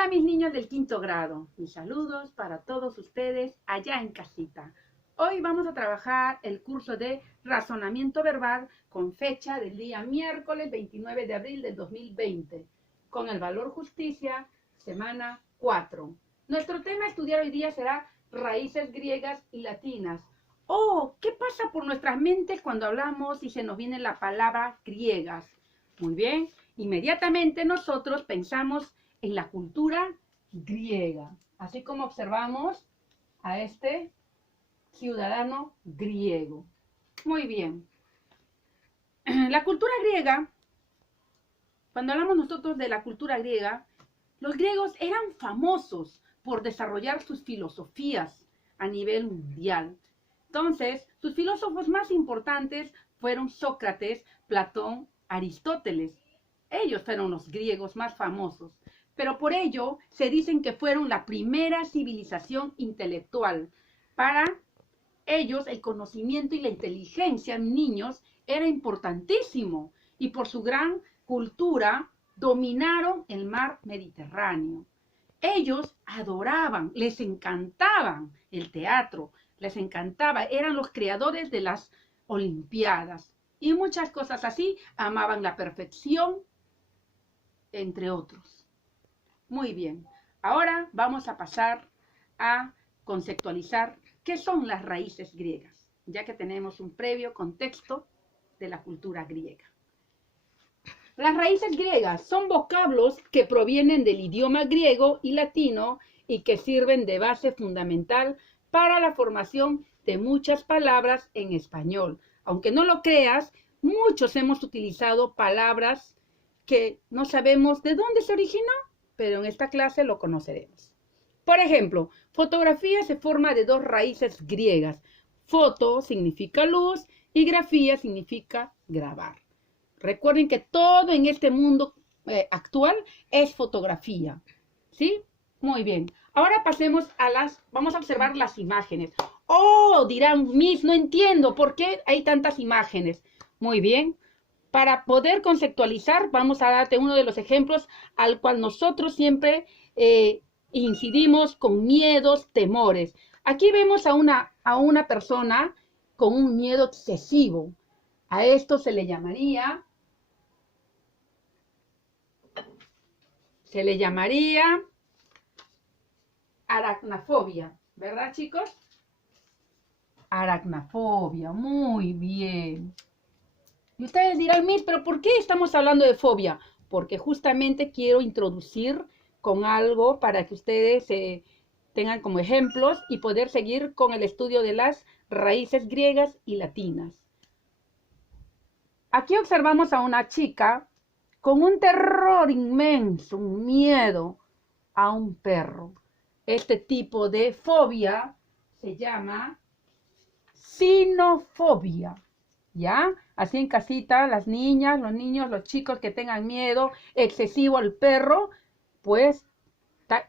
Hola mis niños del quinto grado, mis saludos para todos ustedes allá en casita. Hoy vamos a trabajar el curso de razonamiento verbal con fecha del día miércoles 29 de abril del 2020, con el valor justicia, semana 4. Nuestro tema a estudiar hoy día será raíces griegas y latinas. Oh, ¿qué pasa por nuestras mentes cuando hablamos y se nos viene la palabra griegas? Muy bien, inmediatamente nosotros pensamos en la cultura griega, así como observamos a este ciudadano griego. Muy bien. La cultura griega, cuando hablamos nosotros de la cultura griega, los griegos eran famosos por desarrollar sus filosofías a nivel mundial. Entonces, sus filósofos más importantes fueron Sócrates, Platón, Aristóteles. Ellos fueron los griegos más famosos. Pero por ello se dicen que fueron la primera civilización intelectual. Para ellos el conocimiento y la inteligencia en niños era importantísimo y por su gran cultura dominaron el mar Mediterráneo. Ellos adoraban, les encantaban el teatro, les encantaba, eran los creadores de las Olimpiadas y muchas cosas así, amaban la perfección, entre otros. Muy bien, ahora vamos a pasar a conceptualizar qué son las raíces griegas, ya que tenemos un previo contexto de la cultura griega. Las raíces griegas son vocablos que provienen del idioma griego y latino y que sirven de base fundamental para la formación de muchas palabras en español. Aunque no lo creas, muchos hemos utilizado palabras que no sabemos de dónde se originó, pero en esta clase lo conoceremos. Por ejemplo, fotografía se forma de dos raíces griegas. Foto significa luz y grafía significa grabar. Recuerden que todo en este mundo actual es fotografía, ¿sí? Muy bien. Ahora pasemos vamos a observar las imágenes. Oh, dirán, Miss, no entiendo por qué hay tantas imágenes. Muy bien. Para poder conceptualizar, vamos a darte uno de los ejemplos al cual nosotros siempre incidimos con miedos, temores. Aquí vemos a una persona con un miedo excesivo. A esto se le llamaría aracnofobia, ¿verdad, chicos? Aracnofobia, muy bien. Y ustedes dirán, Miss, ¿pero por qué estamos hablando de fobia? Porque justamente quiero introducir con algo para que ustedes tengan como ejemplos y poder seguir con el estudio de las raíces griegas y latinas. Aquí observamos a una chica con un terror inmenso, un miedo a un perro. Este tipo de fobia se llama sinofobia. ¿Ya? Así en casita, las niñas, los niños, los chicos que tengan miedo excesivo al perro, pues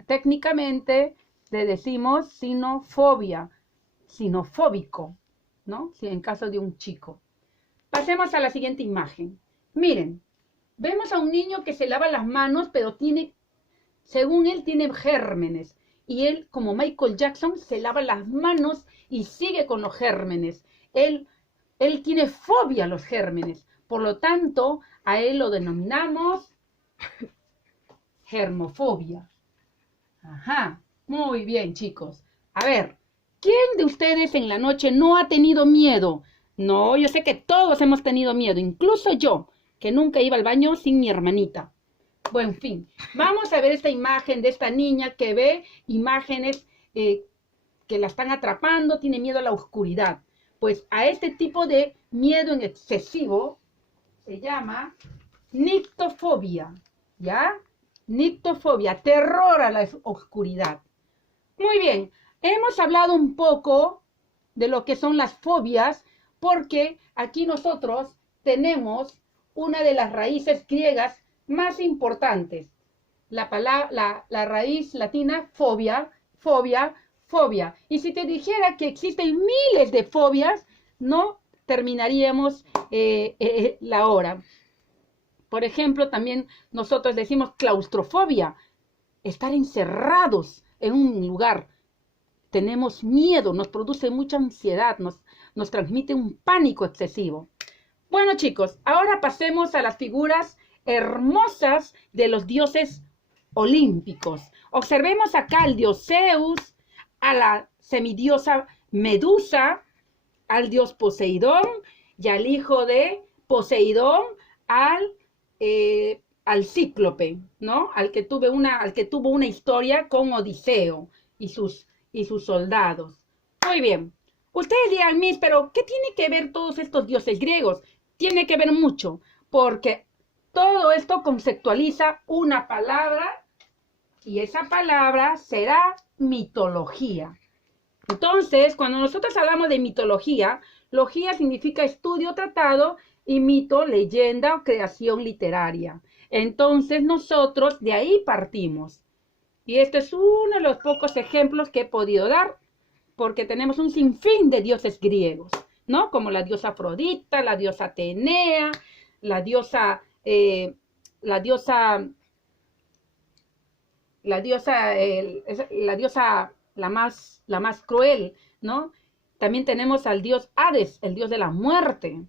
técnicamente le decimos sinofobia, sinofóbico, ¿no? Si en caso de un chico. Pasemos a la siguiente imagen. Miren, vemos a un niño que se lava las manos, pero según él, tiene gérmenes. Y él, como Michael Jackson, se lava las manos y sigue con los gérmenes. Él tiene fobia a los gérmenes, por lo tanto, a él lo denominamos germofobia. Ajá, muy bien, chicos. A ver, ¿quién de ustedes en la noche no ha tenido miedo? No, yo sé que todos hemos tenido miedo, incluso yo, que nunca iba al baño sin mi hermanita. Bueno, en fin, vamos a ver esta imagen de esta niña que ve imágenes que la están atrapando, tiene miedo a la oscuridad. Pues a este tipo de miedo en excesivo se llama nictofobia, ¿ya? Nictofobia, terror a la oscuridad. Muy bien, hemos hablado un poco de lo que son las fobias, porque aquí nosotros tenemos una de las raíces griegas más importantes. La raíz latina, fobia. Y si te dijera que existen miles de fobias, no terminaríamos la hora. Por ejemplo, también nosotros decimos claustrofobia. estar encerrados en un lugar. Tenemos miedo, nos produce mucha ansiedad, nos transmite un pánico excesivo. Bueno, chicos, ahora pasemos a las figuras hermosas de los dioses olímpicos. Observemos acá al dios Zeus, a la semidiosa Medusa, al dios Poseidón y al hijo de Poseidón, al Cíclope, ¿no? Al que tuvo una historia con Odiseo y sus soldados. Muy bien. Ustedes dirán, Miss, pero ¿qué tiene que ver todos estos dioses griegos? Tiene que ver mucho, porque todo esto conceptualiza una palabra y esa palabra será mitología. Entonces, cuando nosotros hablamos de mitología, logía significa estudio, tratado, y mito, leyenda o creación literaria. Entonces, nosotros de ahí partimos. Y este es uno de los pocos ejemplos que he podido dar, porque tenemos un sinfín de dioses griegos, ¿no? Como la diosa Afrodita, la diosa Atenea, la diosa la más cruel, ¿no? También tenemos al dios Hades, el dios de la muerte,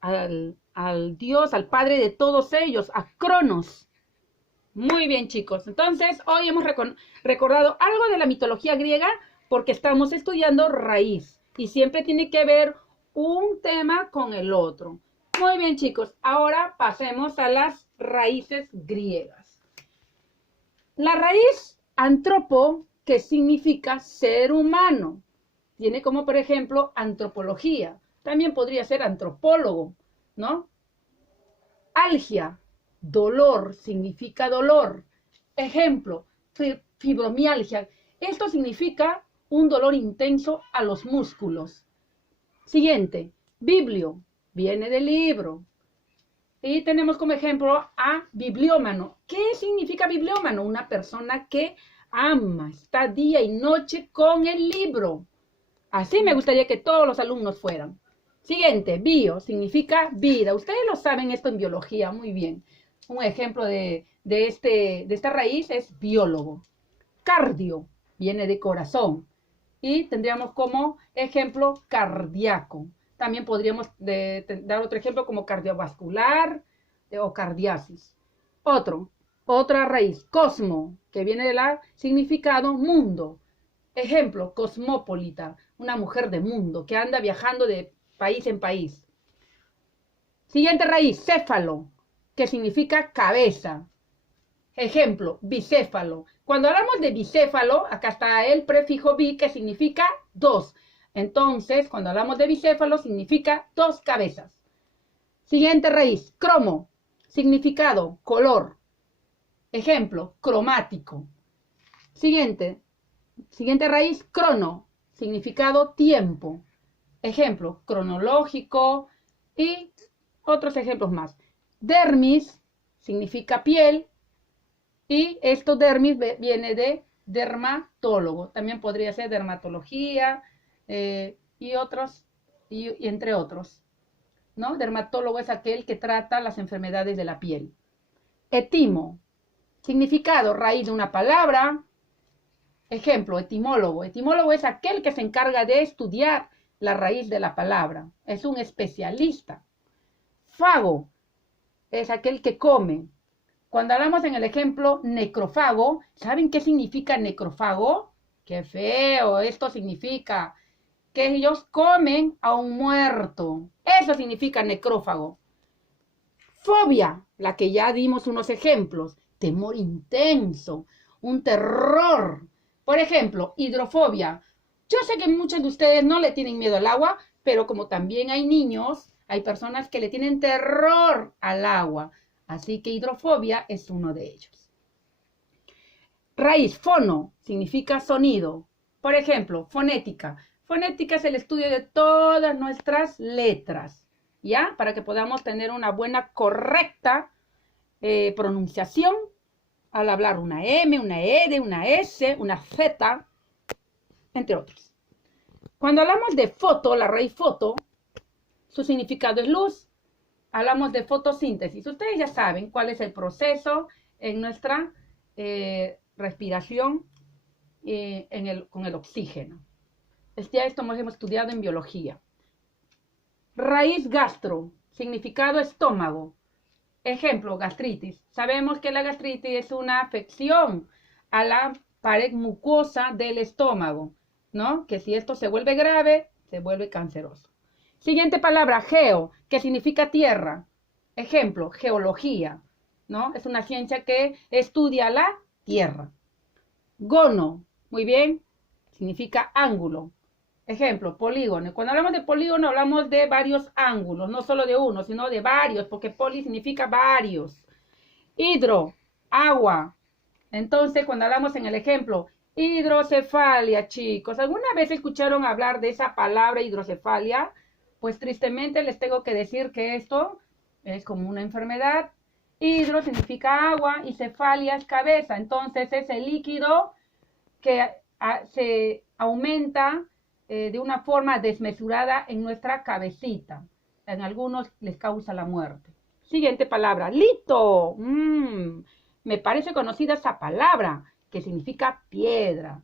al dios, al padre de todos ellos, a Cronos. Muy bien, chicos. Entonces, hoy hemos recordado algo de la mitología griega porque estamos estudiando raíz y siempre tiene que ver un tema con el otro. Muy bien, chicos. Ahora pasemos a las raíces griegas. La raíz antropo, que significa ser humano, tiene como, por ejemplo, antropología. También podría ser antropólogo, ¿no? Algia, dolor, significa dolor. Ejemplo, fibromialgia. Esto significa un dolor intenso a los músculos. Siguiente, biblio, viene del libro. Y tenemos como ejemplo a bibliómano. ¿Qué significa bibliómano? Una persona que ama, está día y noche con el libro. Así me gustaría que todos los alumnos fueran. Siguiente, bio, significa vida. Ustedes lo saben esto en biología, muy bien. Un ejemplo de esta raíz es biólogo. Cardio, viene de corazón. Y tendríamos como ejemplo cardíaco. También podríamos dar otro ejemplo como cardiovascular o cardiasis. Otra raíz, cosmo, que viene del significado mundo. Ejemplo, cosmopolita, una mujer de mundo que anda viajando de país en país. Siguiente raíz, céfalo, que significa cabeza. Ejemplo, bicéfalo. Cuando hablamos de bicéfalo, acá está el prefijo bi, que significa dos. Entonces, cuando hablamos de bicéfalo, significa dos cabezas. Siguiente raíz, cromo, significado, color. Ejemplo, cromático. Siguiente raíz, crono, significado, tiempo. Ejemplo, cronológico y otros ejemplos más. Dermis, significa piel. Y esto dermis viene de dermatólogo. También podría ser dermatología y entre otros, ¿no? Dermatólogo es aquel que trata las enfermedades de la piel. Etimo, significado, raíz de una palabra. Ejemplo, etimólogo. Etimólogo es aquel que se encarga de estudiar la raíz de la palabra. Es un especialista. Fago es aquel que come. Cuando hablamos en el ejemplo necrófago, ¿saben qué significa necrófago? ¡Qué feo! Esto significa que ellos comen a un muerto. Eso significa necrófago. Fobia, la que ya dimos unos ejemplos. Temor intenso, un terror. Por ejemplo, hidrofobia. Yo sé que muchos de ustedes no le tienen miedo al agua, pero como también hay niños, hay personas que le tienen terror al agua. Así que hidrofobia es uno de ellos. Raíz, fono, significa sonido. Por ejemplo, fonética. Fonética es el estudio de todas nuestras letras, ¿ya? Para que podamos tener una buena, correcta pronunciación al hablar una M, una R, una S, una Z, entre otros. Cuando hablamos de foto, la raíz foto, su significado es luz. Hablamos de fotosíntesis. Ustedes ya saben cuál es el proceso en nuestra respiración con el oxígeno. Ya esto hemos estudiado en biología. Raíz gastro, significado estómago. Ejemplo, gastritis. Sabemos que la gastritis es una afección a la pared mucosa del estómago, ¿no? Que si esto se vuelve grave, se vuelve canceroso. Siguiente palabra, geo, que significa tierra. Ejemplo, geología, ¿no? Es una ciencia que estudia la tierra. Gono, muy bien, significa ángulo. Ejemplo, polígono. Cuando hablamos de polígono hablamos de varios ángulos, no solo de uno, sino de varios, porque poli significa varios. Hidro, agua. Entonces, cuando hablamos en el ejemplo, hidrocefalia, chicos, ¿alguna vez escucharon hablar de esa palabra hidrocefalia? Pues tristemente les tengo que decir que esto es como una enfermedad. Hidro significa agua y cefalia es cabeza. Entonces, es el líquido que se aumenta de una forma desmesurada en nuestra cabecita. En algunos les causa la muerte. Siguiente palabra, lito. Me parece conocida esa palabra, que significa piedra.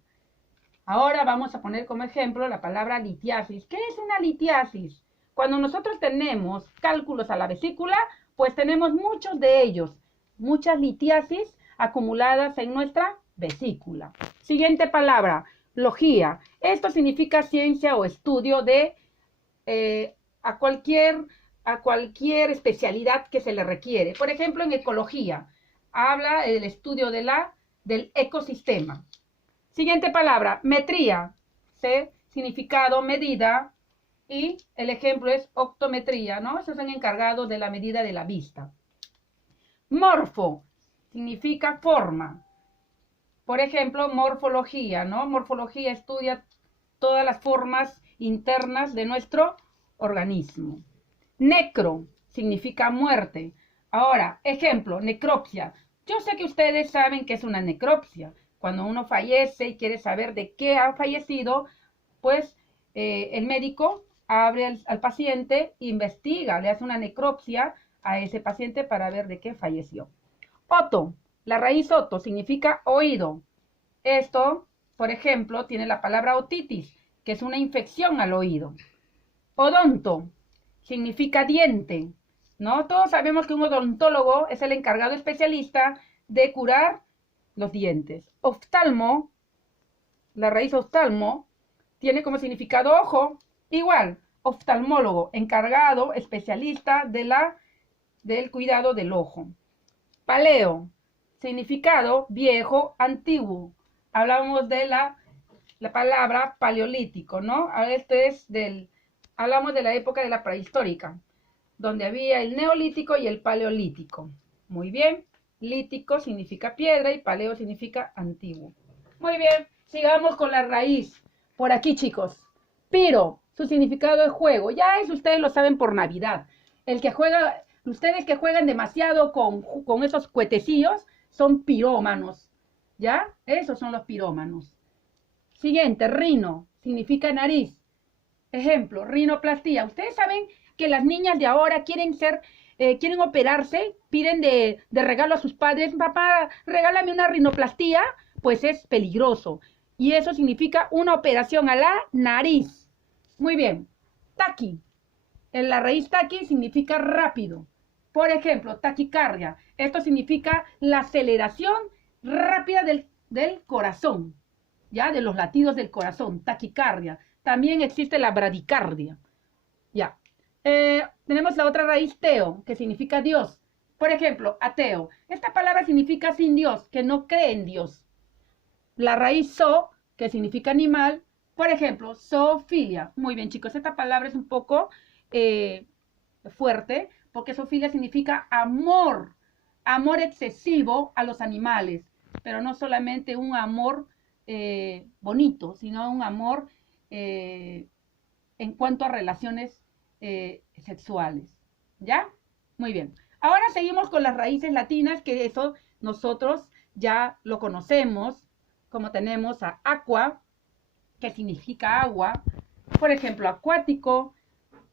Ahora vamos a poner como ejemplo la palabra litiasis. ¿Qué es una litiasis? Cuando nosotros tenemos cálculos a la vesícula, pues tenemos muchos de ellos, muchas litiasis acumuladas en nuestra vesícula. Siguiente palabra, logía. Esto significa ciencia o estudio de a cualquier especialidad que se le requiere. Por ejemplo, en ecología, habla del estudio del ecosistema. Siguiente palabra, metría. Significado, medida, y el ejemplo es optometría, ¿no? Esos son encargados de la medida de la vista. Morfo, significa forma. Por ejemplo, morfología, ¿no? Morfología estudia todas las formas internas de nuestro organismo. Necro significa muerte. Ahora, ejemplo, necropsia. Yo sé que ustedes saben qué es una necropsia. Cuando uno fallece y quiere saber de qué ha fallecido, pues el médico abre al paciente, investiga, le hace una necropsia a ese paciente para ver de qué falleció. Oto, la raíz oto significa oído. Esto, por ejemplo, tiene la palabra otitis, que es una infección al oído. Odonto significa diente, ¿no? Todos sabemos que un odontólogo es el encargado especialista de curar los dientes. Oftalmo, la raíz oftalmo, tiene como significado ojo. Igual, oftalmólogo, encargado, especialista del cuidado del ojo. Paleo, significado viejo, antiguo. Hablamos de la palabra paleolítico, ¿no? Hablamos de la época de la prehistórica, donde había el neolítico y el paleolítico. Muy bien, lítico significa piedra y paleo significa antiguo. Muy bien, sigamos con la raíz. Por aquí, chicos. Piro, su significado es juego. Ya eso ustedes lo saben por Navidad. Ustedes que juegan demasiado con esos cuetecillos son pirómanos. ¿Ya? Esos son los pirómanos. Siguiente, rino, significa nariz. Ejemplo, rinoplastía. Ustedes saben que las niñas de ahora quieren operarse, piden de regalo a sus padres, papá, regálame una rinoplastía, pues es peligroso. Y eso significa una operación a la nariz. Muy bien. Taqui. En la raíz taqui significa rápido. Por ejemplo, taquicardia. Esto significa la aceleración rápida del corazón, ¿ya? De los latidos del corazón, taquicardia. También existe la bradicardia, ¿ya? Tenemos la otra raíz teo, que significa Dios. Por ejemplo, ateo. Esta palabra significa sin Dios, que no cree en Dios. La raíz zo, que significa animal. Por ejemplo, zoofilia. Muy bien, chicos, esta palabra es un poco fuerte, porque zoofilia significa amor excesivo a los animales, pero no solamente un amor bonito, sino un amor en cuanto a relaciones sexuales. ¿Ya? Muy bien. Ahora seguimos con las raíces latinas, que eso nosotros ya lo conocemos, como tenemos a aqua, que significa agua. Por ejemplo, acuático.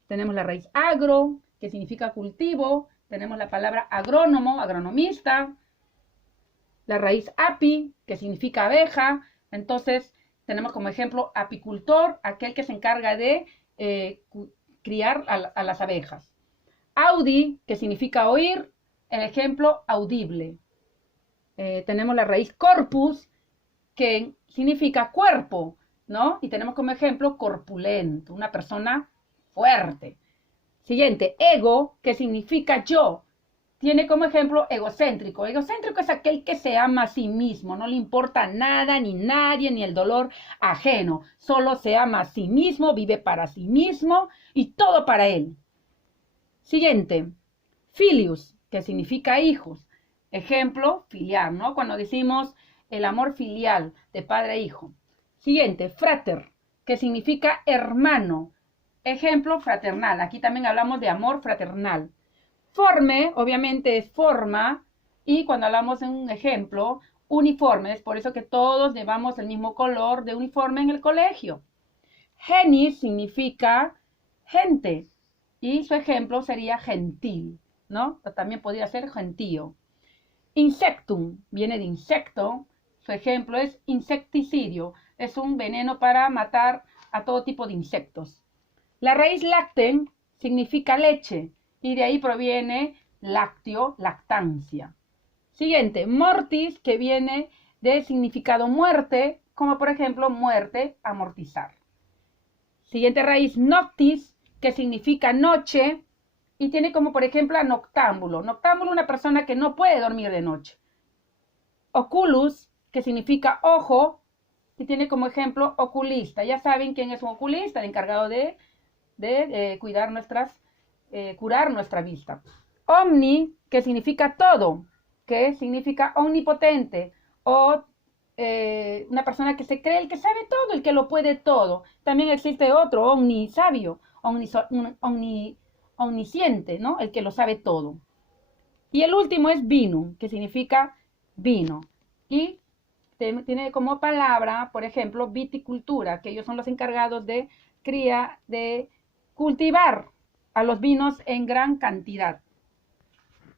Tenemos la raíz agro, que significa cultivo. Tenemos la palabra agrónomo, agronomista. la raíz api, que significa abeja. Entonces, tenemos como ejemplo apicultor, aquel que se encarga de criar a las abejas. Audi, que significa oír, el ejemplo audible. Tenemos la raíz corpus, que significa cuerpo, ¿no? Y tenemos como ejemplo corpulento, una persona fuerte. Siguiente, ego, que significa yo. Tiene como ejemplo egocéntrico. Egocéntrico es aquel que se ama a sí mismo, no le importa nada, ni nadie, ni el dolor ajeno. Solo se ama a sí mismo, vive para sí mismo y todo para él. Siguiente, filius, que significa hijos. Ejemplo, filial, ¿no? Cuando decimos el amor filial de padre a hijo. Siguiente, frater, que significa hermano. Ejemplo, fraternal. Aquí también hablamos de amor fraternal. Forme, obviamente, es forma. Y cuando hablamos en un ejemplo, uniforme. Es por eso que todos llevamos el mismo color de uniforme en el colegio. Genis significa gente. Y su ejemplo sería gentil, ¿no? También podría ser gentío. Insectum viene de insecto. Su ejemplo es insecticidio. Es un veneno para matar a todo tipo de insectos. La raíz lacten significa leche y de ahí proviene lácteo, lactancia. Siguiente, mortis, que viene del significado muerte, como por ejemplo muerte, amortizar. Siguiente raíz, noctis, que significa noche y tiene como por ejemplo a noctámbulo. Noctámbulo, una persona que no puede dormir de noche. Oculus, que significa ojo, y tiene como ejemplo oculista. Ya saben quién es un oculista, el encargado de cuidar curar nuestra vista. Omni, que significa todo, que significa omnipotente, o una persona que se cree el que sabe todo, el que lo puede todo. También existe otro, omnisabio, omnisciente, ¿no? El que lo sabe todo. Y el último es vinum, que significa vino. Y tiene como palabra, por ejemplo, viticultura, que ellos son los encargados de cultivar a los vinos en gran cantidad.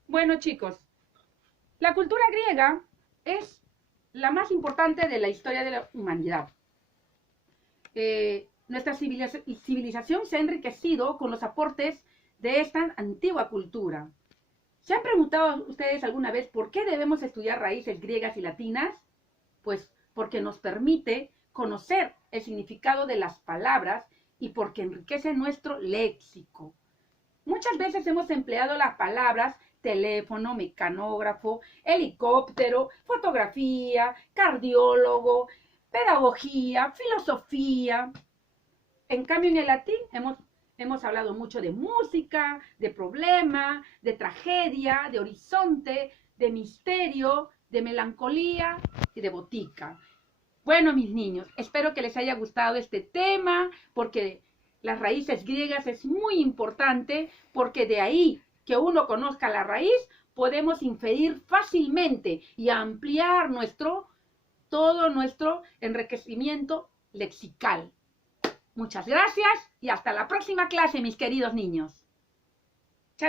Bueno, chicos, la cultura griega es la más importante de la historia de la humanidad. Nuestra civilización se ha enriquecido con los aportes de esta antigua cultura. ¿Se han preguntado ustedes alguna vez por qué debemos estudiar raíces griegas y latinas? Pues porque nos permite conocer el significado de las palabras y porque enriquece nuestro léxico. Muchas veces hemos empleado las palabras teléfono, mecanógrafo, helicóptero, fotografía, cardiólogo, pedagogía, filosofía. En cambio, en el latín hemos hablado mucho de música, de problema, de tragedia, de horizonte, de misterio, de melancolía y de botica. Bueno, mis niños, espero que les haya gustado este tema, porque las raíces griegas es muy importante, porque de ahí que uno conozca la raíz, podemos inferir fácilmente y ampliar todo nuestro enriquecimiento lexical. Muchas gracias y hasta la próxima clase, mis queridos niños.